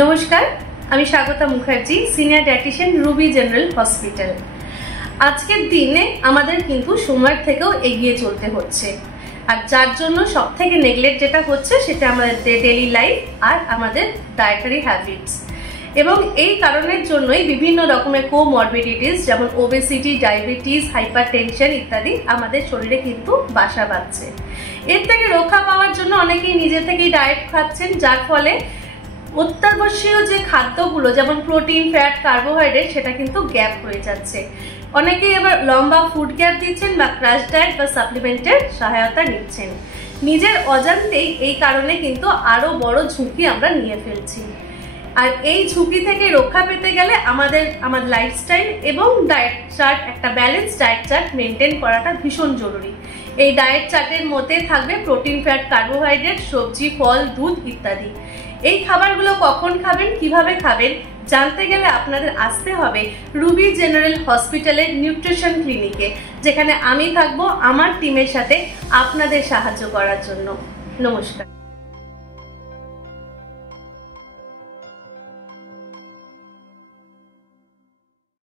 नमस्कार আমি Swagata Mukherjee senior dietician Ruby general hospital. আজকের দিনে আমাদের কিন্তু সময়ের থেকেও এগিয়ে চলতে হচ্ছে, আর যার জন্য সবথেকে নেগলেক্ট যেটা হচ্ছে সেটা আমাদের ডেইলি লাইফ আর আমাদের ডায়েটারি হ্যাবিটস। এবং এই কারণের জন্যই বিভিন্ন রকমের কোমরবিডিটিস যেমন ওবেসিটি, ডায়াবেটিস, হাইপারটেনশন ইত্যাদি আমাদের শরীরে কিন্তু বাসা বাঁধছে। এর থেকে রক্ষা পাওয়ার জন্য অনেকেই নিজে থেকেই ডায়েট খাচ্ছেন, যার ফলে অত্যাবশ্যকীয় যে খাদ্যগুলো যেমন প্রোটিন, ফ্যাট, কার্বোহাইড্রেট সেটা কিন্তু গ্যাপ হয়ে যাচ্ছে। অনেকেই এবার লম্বা ফুড গ্যাপ দিচ্ছেন বা ক্রাশ ডায়েট বা সাপ্লিমেন্টের সহায়তা নিচ্ছেন। নিজের অজান্তেই এই কারণে কিন্তু আরো বড় ঝুঁকি আমরা নিয়ে ফেলছি। আর এই ঝুঁকি থেকে রক্ষা পেতে গেলে আমাদের লাইফস্টাইল এবং ডায়েট চার্ট, একটা ব্যালেন্স ডায়েট চার্ট মেনটেন করাটা ভীষণ জরুরি। এই ডায়েট চার্টের মধ্যে থাকবে প্রোটিন, ফ্যাট, কার্বোহাইড্রেট, সবজি, ফল, দুধ ইত্যাদি। এই খাবারগুলো কখন খাবেন, কিভাবে খাবেন জানতে গেলে আপনাদের আসতে হবে রুবি জেনারেল হসপিটালের নিউট্রিশন ক্লিনিকে, যেখানে আমি থাকবো আমার টিমের সাথে আপনাদের সাহায্য করার জন্য। নমস্কার।